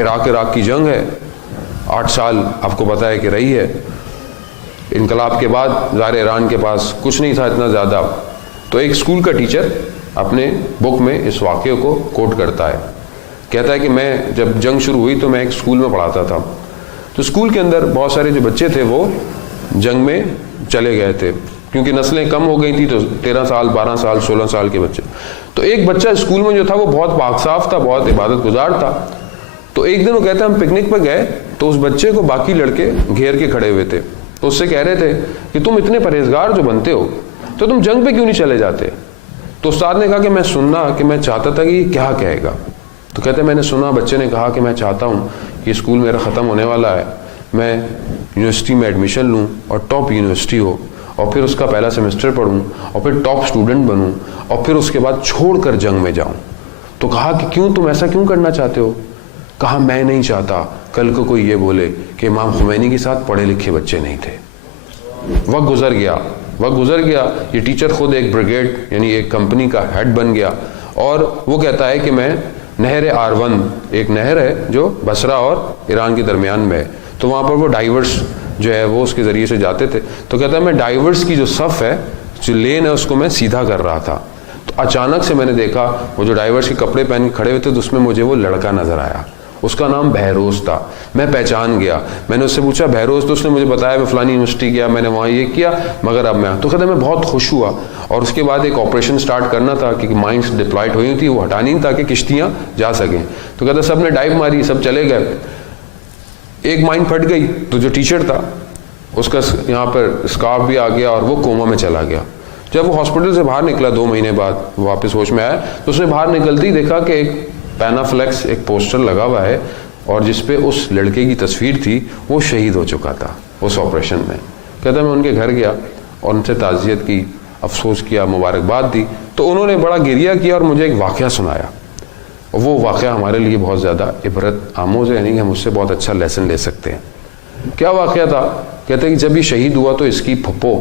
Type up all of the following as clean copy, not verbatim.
عراق کی جنگ ہے، 8 سال آپ کو پتہ ہے کہ رہی ہے۔ انقلاب کے بعد ظاہر ایران کے پاس کچھ نہیں تھا اتنا زیادہ، تو ایک اسکول کا ٹیچر اپنے بک میں اس واقعے کو کوٹ کرتا ہے، کہتا ہے کہ میں جب جنگ شروع ہوئی تو میں ایک اسکول میں پڑھاتا تھا، تو اسکول کے اندر بہت سارے جو بچے تھے وہ جنگ میں چلے گئے تھے، کیونکہ نسلیں کم ہو گئی تھی تو 13 سال 12 سال 16 سال کے بچے۔ تو ایک بچہ اسکول میں جو تھا وہ بہت پاک صاف تھا، بہت عبادت گزار تھا۔ تو ایک دن وہ کہتا ہے ہم پکنک پہ گئے تو اس بچے کو باقی لڑکے گھیر کے کھڑے ہوئے تھے، تو اس سے کہہ رہے تھے کہ تم اتنے پرہیزگار جو بنتے ہو تو تم جنگ پہ کیوں نہیں چلے جاتے؟ تو استاد نے کہا کہ میں سننا کہ میں چاہتا تھا کہ یہ کیا کہے گا۔ تو کہتے ہیں میں نے سنا، بچے نے کہا کہ میں چاہتا ہوں کہ اسکول میرا ختم ہونے والا ہے، میں یونیورسٹی میں ایڈمیشن لوں اور ٹاپ یونیورسٹی ہو، اور پھر اس کا پہلا سیمسٹر پڑھوں اور پھر ٹاپ اسٹوڈنٹ بنوں اور پھر اس کے بعد چھوڑ کر جنگ میں جاؤں۔ تو کہا کہ کیوں، تم ایسا کیوں کرنا چاہتے ہو؟ کہا میں نہیں چاہتا کل کو کوئی یہ بولے کہ امام خمینی کے ساتھ پڑھے لکھے بچے نہیں تھے۔ وقت گزر گیا، یہ ٹیچر خود ایک بریگیڈ یعنی ایک کمپنی کا ہیڈ بن گیا، اور وہ کہتا ہے کہ میں نہر آرون، ایک نہر ہے جو بصرہ اور ایران کے درمیان میں ہے، تو وہاں پر وہ ڈائیورس جو ہے وہ اس کے ذریعے سے جاتے تھے، تو کہتا ہے میں ڈائیورس کی جو صف ہے، جو لین ہے، اس کو میں سیدھا کر رہا تھا، تو اچانک سے میں نے دیکھا وہ جو ڈائیورس کے کپڑے پہن کے کھڑے ہوئے تھے تو اس میں مجھے وہ لڑکا نظر آیا، اس کا نام بہروز تھا۔ میں پہچان گیا، میں نے اس سے پوچھا بہروز، تو اس نے مجھے بتایا میں فلانی یونیورسٹی گیا، میں نے وہاں یہ کیا، مگر اب میں، تو کہتا ہے میں بہت خوش ہوا، اور اس کے بعد ایک آپریشن سٹارٹ کرنا تھا کیونکہ مائنس ڈپلائڈ ہوئی تھی، وہ ہٹانی تاکہ کشتیاں جا سکیں، تو کہتا ہے سب نے ڈائیو ماری، سب چلے گئے، ایک مائن پھٹ گئی تو جو ٹیچر تھا اس کا یہاں پر اسکارف بھی آ گیا اور وہ کوما میں چلا گیا۔ جب وہ ہاسپٹل سے باہر نکلا 2 مہینے بعد واپس ہوش میں آیا تو اس نے باہر نکلتے ہی دیکھا کہ ایک پینافلیکس ایک پوسٹر لگا ہوا ہے اور جس پہ اس لڑکے کی تصویر تھی، وہ شہید ہو چکا تھا اس آپریشن میں۔ کہتا میں ان کے گھر گیا اور ان سے تعزیت کی، افسوس کیا، مبارکباد دی، تو انہوں نے بڑا گریہ کیا اور مجھے ایک واقعہ سنایا، اور وہ واقعہ ہمارے لیے بہت زیادہ عبرت آموز ہے، یعنی کہ ہم اس سے بہت اچھا لیسن لے سکتے ہیں۔ کیا واقعہ تھا؟ کہتے ہیں کہ جب یہ شہید ہوا تو اس کی پھپھو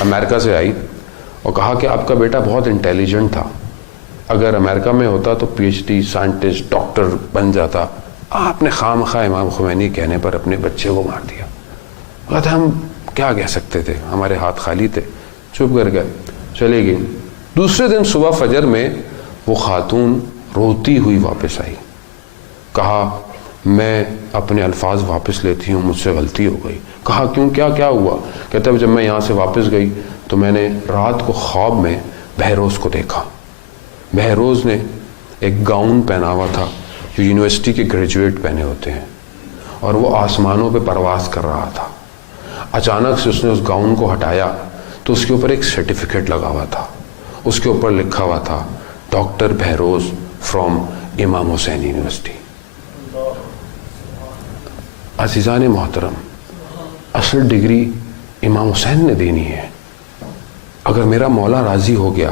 امریکہ سے آئی اور کہا کہ آپ کا بیٹا بہت انٹیلیجنٹ تھا، اگر امریکہ میں ہوتا تو P H D scientist doctor بن جاتا، آپ نے خواہ مخواہ امام خمینی کہنے پر اپنے بچے کو مار دیا۔ کہتے ہم کیا کہہ سکتے تھے، ہمارے ہاتھ خالی تھے، چپ کر گئے، چلے گئی۔ دوسرے دن صبح فجر میں وہ خاتون روتی ہوئی واپس آئی، کہا میں اپنے الفاظ واپس لیتی ہوں، مجھ سے غلطی ہو گئی۔ کہا کیوں، کیا ہوا؟ کہتا ہے جب میں یہاں سے واپس گئی تو میں نے رات کو خواب میں بہروز کو دیکھا۔ بہروز نے ایک گاؤن پہنا ہوا تھا جو یونیورسٹی کے گریجویٹ پہنے ہوتے ہیں، اور وہ آسمانوں پہ پرواز کر رہا تھا۔ اچانک سے اس نے اس گاؤن کو ہٹایا تو اس کے اوپر ایک سرٹیفکیٹ لگا ہوا تھا، اس کے اوپر لکھا ہوا تھا ڈاکٹر بہروز فرام امام حسین یونیورسٹی۔ عزیزان محترم، اصل ڈگری امام حسین نے دینی ہے۔ اگر میرا مولا راضی ہو گیا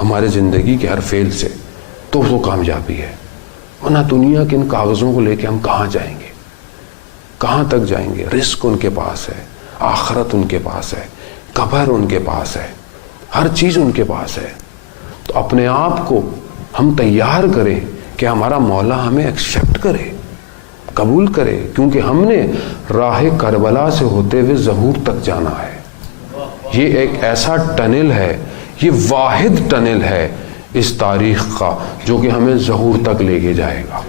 ہمارے زندگی کے ہر فیل سے تو وہ کامیابی ہے، ورنہ دنیا کے ان کاغذوں کو لے کے ہم کہاں جائیں گے، کہاں تک جائیں گے؟ رزق ان کے پاس ہے، آخرت ان کے پاس ہے، قبر ان کے پاس ہے، ہر چیز ان کے پاس ہے۔ تو اپنے آپ کو ہم تیار کریں کہ ہمارا مولا ہمیں ایکسیپٹ کرے، قبول کرے، کیونکہ ہم نے راہ کربلا سے ہوتے ہوئے ظہور تک جانا ہے۔ یہ ایک ایسا ٹنل ہے، یہ واحد ٹنل ہے اس تاریخ کا جو کہ ہمیں ظہور تک لے کے جائے گا۔